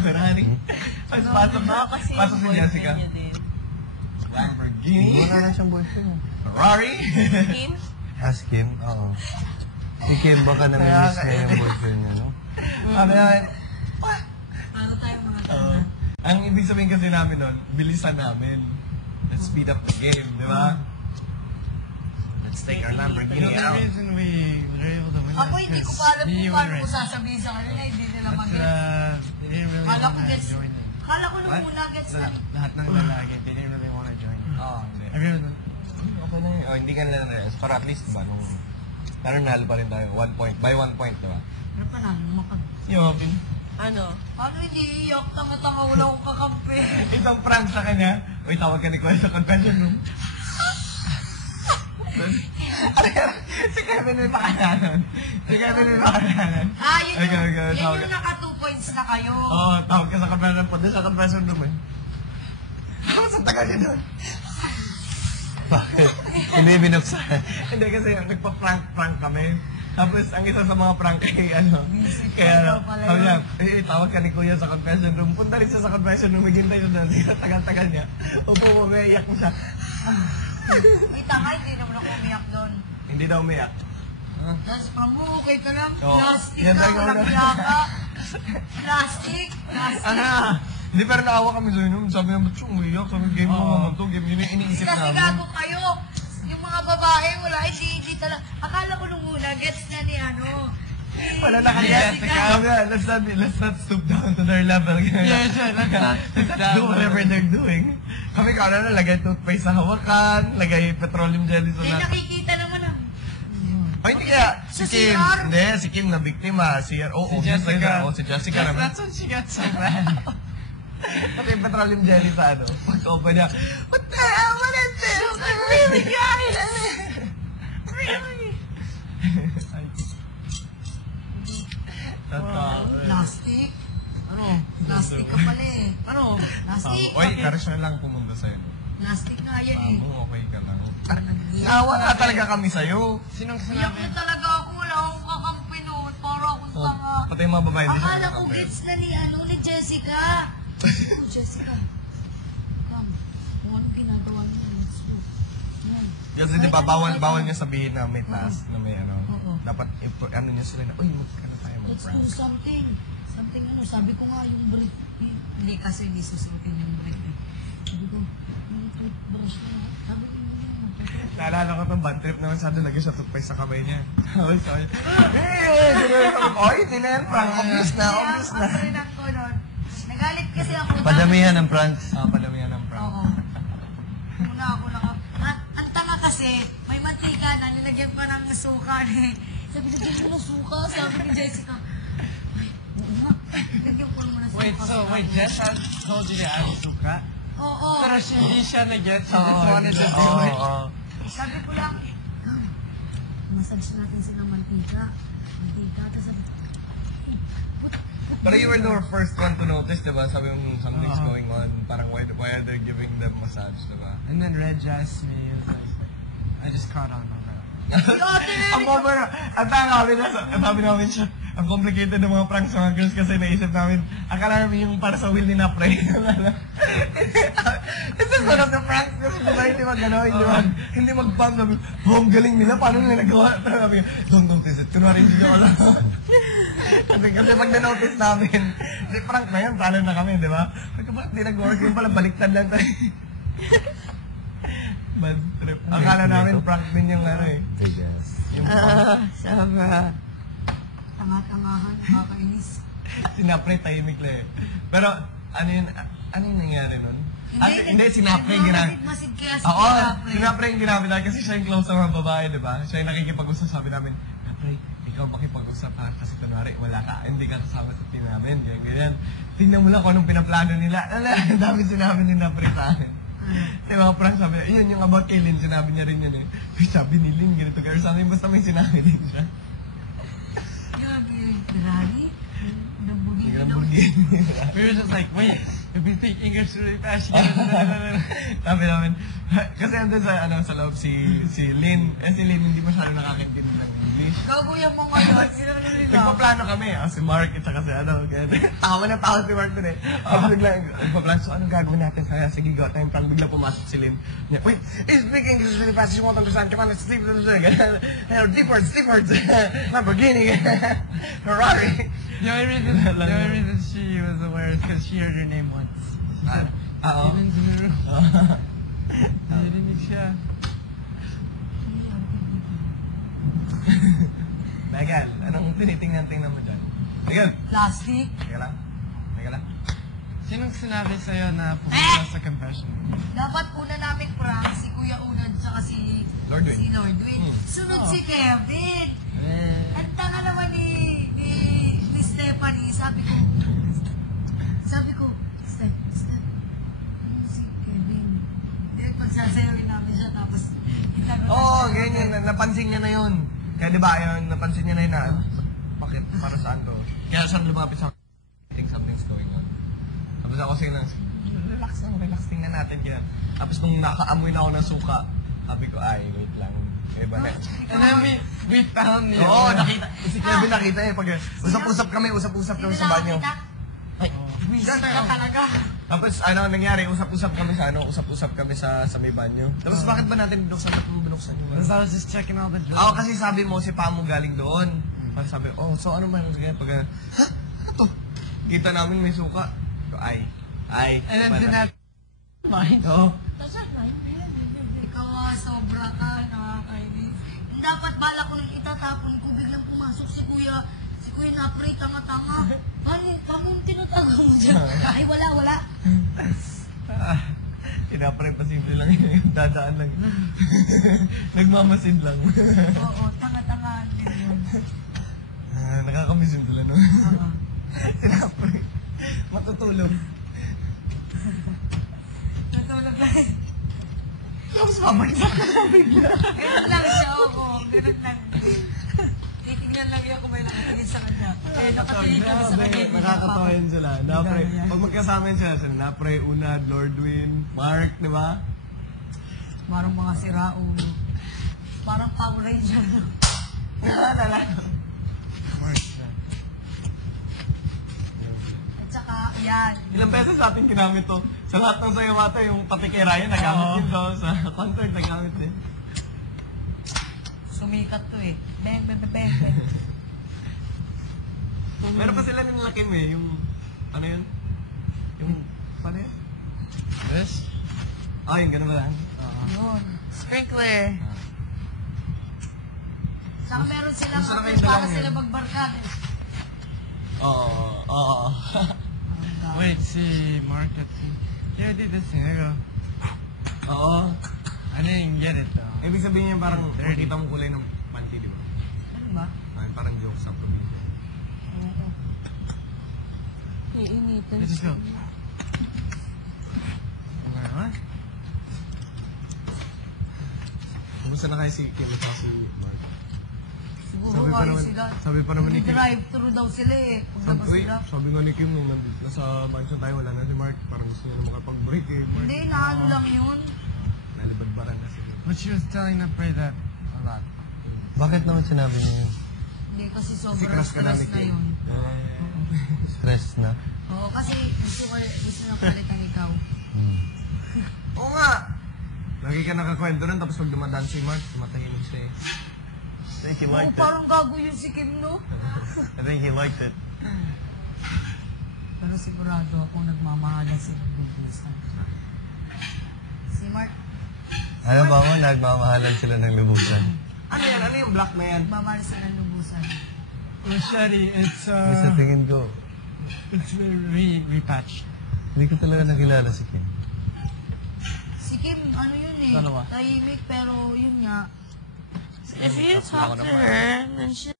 Ferrari. Pasok si Jessica. Lamborghini. Wala na siyang boyfriend. Ferrari. Kim? As Kim? Oo. Si Kim baka namimiss niya yung boyfriend niya, no? Ano yan? Paano tayo mga tanda? Ang ibig sabihin kasi namin nun, bilisan namin. Let's speed up the game, di ba? Let's take our Lamborghini out. The reason we were able to win Ako hindi ko pa alam kung paano ko sasabihin sa kanila, hindi nila mag-gets. They didn't really Kala ko want to gets. join in. Kala ko nung muna gets na. Lahat ng lalaki, they didn't really want to join in. Oo, hindi. I really don't. Okay na yun. Oh, hindi ka nila na-rest. Para at least, diba, nung... Pero nalo pa rin tayo. 1 point. By 1 point, diba? Ano pa namin makag... Yobin. Ano? Paano hindi iyak? Tanga-tanga, wala akong kakampi. Isang prank sa kanya. Uy, tawag ka ni Kuya sa confession room. Si Kevin may pakalanan. Si Kevin may pakalanan. Ah, yun Okay, yung, okay, yun tawag yung ka. naka 2 points na kayo. Oo, tawag ka sa confession room. Doon sa confession room eh. Tapos ang tagal niya doon. Bakit? Hindi binuksan. Hindi kasi nagpa-prank kami. Tapos ang isa sa mga prank kay ano, kaya sabi niya, tawag ka ni Kuya sa confession room. Punta rin siya sa confession room, maghintay siya doon. Tagal-tagal niya. Upo mo, may iyak mo siya. May tanga, hindi naman ako umiyak doon. Hindi daw umiyak. Tapos okay ka lang. Oo. Plastic Yan ka, talaga walang wala. yaka. Plastic. Ano? Hindi, pero naawa kami sa'yo nung sabi niya, ba't umiyak? Sabi, game mo naman to, game yun yung iniisip Kasi namin. gago kayo. Yung mga babae, wala, hindi talaga. Akala ko nung una, gets na ni ano. Wala na kaya. Sabi nga, let's not stoop down to their level. Yes, let's not stoop down. Do whatever they're doing. Kami kala na, lagay toothpaste sa hawakan, lagay petroleum jelly sa Hindi lahat. nakikita naman ang... Ay, hindi kaya. Si Sa Kim, CR? hindi, si Kim na biktima. Si Jessica. Si Jessica naman. That's when she got so mad. Pati yung petroleum jelly sa ano. Pag-open niya, what the hell? What is this? Really, guys? Really? Ay. Tatawa. Plastic? Ano? Plastic ka pala eh. Ano? Plastic? Oy, karas na lang pumunta sa'yo. Plastic nga yan eh. Amo, okay ka lang. Naawa nga talaga kami sa'yo. Sinong Iyak sinabi? na talaga ako. Wala akong kakampi noon. Para akong tanga. Pati yung mga babae din siya Akala ko nakakampi. gets na ni ano, ni Jessica. Oh, Jessica. Come. Kung anong ginagawa niyo, let's go. Yan. Kasi di ba, bawal niya sabihin na may task, na may ano. Oo. Dapat, ano niya sila na, uy, ano tayo Let's do mag-prank. something. Something ano, sabi ko nga yung brief. Hindi kasi hindi susuotin yung brief eh. Sabi ko, yung toothbrush na. Sabi ko yun yung toothbrush. Naalala ko itong bad trip naman sa doon, lagay sa toothpaste sa kamay niya. Oy, sorry. Oy, hindi na yan, prank. Obvious na, obvious na. Kaya, ang ko nun. Nagalit kasi ako. Padamihan ng pranks. Padamihan ng prank. Oo. Muna ako ang tanga kasi, may mantika na, nilagyan pa ng suka eh. Sabi, lagyan mo ng suka. Sabi ni Jessica, ay, oo nga. Lagyan ko naman ng suka. Wait, so wait, Jess has told you to add suka? Oo. Pero hindi siya nag-get, she Oo, just wanted to do oo, it. oo. Sabi ko lang, massage natin sila ng mantika. Mantika. Tapos sabi, Pero you were the first one to notice, diba? Sabi mo, something's going on. Parang why are they giving them massage, diba? And then Red asked me, he was like, I just caught on. Ang over, ang sabi namin siya, ang complicated ng mga pranks sa mga girls kasi naisip namin, akala namin yung para sa will ni Napre. This is one of the pranks kasi diba hindi hindi mag-pump. Sabi, ang galing nila, paano nila nagawa? Sabi, don't notice it. Kunwari hindi nyo alam. kasi pag na-notice namin, di prank na yan, talo na kami, di ba? Pagka ba't di nag-work yun pala, baliktad lang tayo. Bad trip. Akala namin prank din yung ano eh. Yung Sabra. Tanga-tangahan, nakakainis. Sinapre, tahimik lang eh. Pero, ano yung nangyari nun? Hindi, sinapre yung ginamit. Masid kaya si Oo, Sinapre. sinapre yung ginamit namin kasi siya yung close sa mga babae, di ba? Siya yung nakikipag-usap, sabi namin, Napre, ikaw makipag-usap ha, kasi kunwari, wala ka, hindi ka kasama sa team namin, ganyan. Tingnan mo lang kung anong pinaplano nila. Ang dami sinabi ni Napre sa akin. Di ba, prank sabi niya, yun yung about kay Lynn, sinabi niya rin yun eh. Sabi ni Lynn, ganito ka, or something, basta may sinabi din siya. Grabe, Ferrari? Lamborghini daw. Lamborghini. We were just like, wait, if we think English really fast, Sabi namin, kasi andun sa loob si Lynn, si Lynn hindi masyado nakakaintindi ng English. English. Gago yung mga yun. Sila na nila. Nagpaplano kami, si Mark at saka si ganyan. Tawa na tawa si Mark dun eh. Bigla, nagpaplano, so anong gagawin natin? Sige, go time plan. Bigla pumasok si Lynn. Wait, speak English really fast. You won't understand. Come on, let's sleep. Deep words. Lamborghini. Ferrari. The only reason she was aware is because she heard her name once. Oo. Narinig siya. Megan, anong tinitingnan mo dyan? Megan! Plastic. Teka lang. Sinong sinabi sa'yo na pumunta sa confession? Dapat una namin prank si Kuya Unad tsaka si Lordwin. Si Lordwin. Sunod si Kevin. Ang tanga naman ni Stephanie. Sabi ko, Steph, ano si Kevin? Then pagsasayawin namin siya tapos Oo, ganyan. Napansin niya na yun. Kaya di ba, yun, napansin niya na yun na, bakit, para saan to? Kaya saan lumapit sa I think something's going on. Tapos ako sige lang, relax, tingnan natin kaya. Tapos nung nakaamoy na ako ng suka, sabi ko, ay, wait lang. Kaya ba na? And then we found you. Oo, nakita. Si Kevin nakita eh. Pag usap-usap kami sa banyo. Ay, Visit ka talaga. tapos nangyari, usap-usap kami sa may banyo. Tapos bakit ba natin binuksan? Ba't mo binuksan yung Because I was just checking all the drugs. Oo, kasi sabi mo, si Pamo galing doon. Parang sabi, so ano man, pag, ano to? Kita namin may suka. Ay. And then did mind. Oo. Ikaw sobra ka, nakakainis. Dapat bala ko nang itatapon ko, biglang pumasok si Kuya na-pray, tanga-tanga. Kamong tinatago mo dyan? Ay, wala. Pinapray pa simple lang yun. Dadaan lang. Nagmamasin lang. Oo, tanga-tanga. Nakakamisin pala, no? Pinapray. Matutulog. Natulog lang. Tapos mamagsak na bigla. Ganun lang siya, oo. Ganun lang. Titignan lang yun kung may nakatingin sa kanya. Eh, nakatingin kami sa kanya. Nakakatawa yun sila. Napray. Pag magkasama yun sila, Napray, Unad, Lordwin, Mark, di ba? Parang mga siraulo. Parang Power Ranger. Naalala. At saka, yan. Ilang beses natin ginamit to. Sa lahat ng sayo mata, yung pati kay Ryan, nagamit din to. Sa concert, nagamit din. Sumikat to eh. Bang. Meron pa sila nilalakim eh, yung, ano yun? Yung, paano yun? This? Yung gano'n ba lang? Yun. Sprinkler. Saka meron silang Gusto na kapit kayong para dalawang sila yun. magbarkad eh. Oo. Wait, si Mark at yeah, I did this thing. I go, Oo. I didn't get it though. Ibig sabihin niya parang Dirty. makita mo kulay ng panty, di ba? Ano ba? Parang joke sa probinsya. Oo. Iinitan. Let's just go. Okay, what? Kumusta na kayo si Kim at si Mark? Siguro Sabi pa kayo naman- sila. sabi pa naman ni Kim. Drive-through daw sila eh. Paglabas Uy, sila. sabi nga ni Kim, nung nasa mansion tayo, wala na si Mark. Parang gusto niya na makapag-break eh. Mark. Hindi, naano lang yun. Nalibadbaran na sila. But she was telling to pray that a lot. Bakit naman sinabi niyo yun? Hindi, kasi Kasi sobrang crush ka stress namin na yun. Stress na? Oo, kasi gusto na palitan ikaw. Oo nga! Lagi ka nakakwento nun, tapos pag dumadaan si Mark, matahimik siya eh. I think he Oo, parang gago yun si Kim, no? I think he liked it. Pero sigurado ako nagmamahala si Bubusan. Si Mark, Alam ba mo, nagmamahalan sila ng lubusan. Ano yan? Ano yung black na yan? nagmamahal sa Lubusan. Machete, it's Sa tingin ko, it's repatched. hindi ko talaga nakilala si Kim. Si Kim, ano yun eh, Dalawa. tahimik pero yun nga. If you talk to her, then she